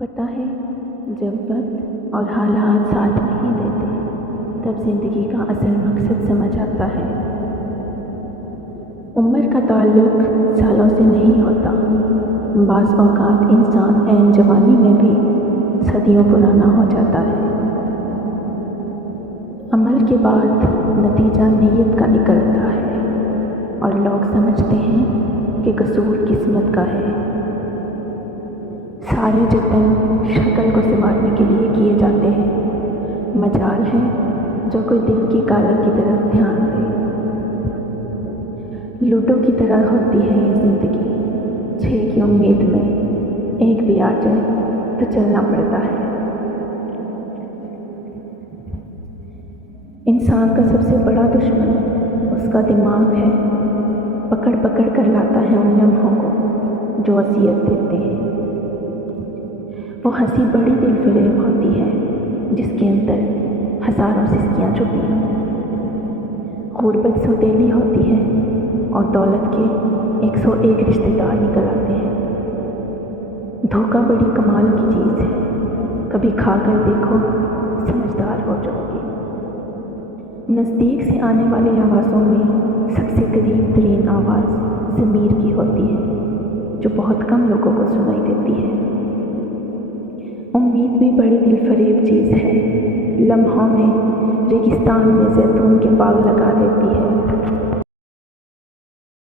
پتہ ہے، جب وقت اور حالات ساتھ نہیں دیتے تب زندگی کا اصل مقصد سمجھ آتا ہے۔ عمر کا تعلق سالوں سے نہیں ہوتا، بعض اوقات انسان عین جوانی میں بھی صدیوں پرانا ہو جاتا ہے۔ عمل کے بعد نتیجہ نیت کا نکلتا ہے اور لوگ سمجھتے ہیں کہ قصور قسمت کا ہے۔ سارے جتن شکل کو سنوارنے کے لیے کیے جاتے ہیں، مجال ہے جو کوئی دل کی کالی کی طرف دھیان دے۔ لوڈو کی طرح ہوتی ہے یہ زندگی، 6 کی امید میں ایک بھی آ جائے تو چلنا پڑتا ہے۔ انسان کا سب سے بڑا دشمن اس کا دماغ ہے، پکڑ پکڑ کر لاتا ہے ان لمحوں کو جو اذیت دیتے ہیں۔ وہ ہنسی بڑی دل فریب ہوتی ہے جس کے اندر ہزاروں سسکیاں چھپی ہیں۔ غربت سوتیلی ہوتی ہے اور دولت کے 101 رشتے دار نکل آتے ہیں۔ دھوکہ بڑی کمال کی چیز ہے، کبھی کھا کر دیکھو، سمجھدار ہو جاؤ گے۔ نزدیک سے آنے والی آوازوں میں سب سے قریب ترین آواز ضمیر کی ہوتی ہے جو بہت کم لوگوں کو سنائی دیتی ہے۔ امید بھی بڑی دل فریب چیز ہے، لمحوں میں ریگستان میں زیتون کے باغ لگا دیتی ہے۔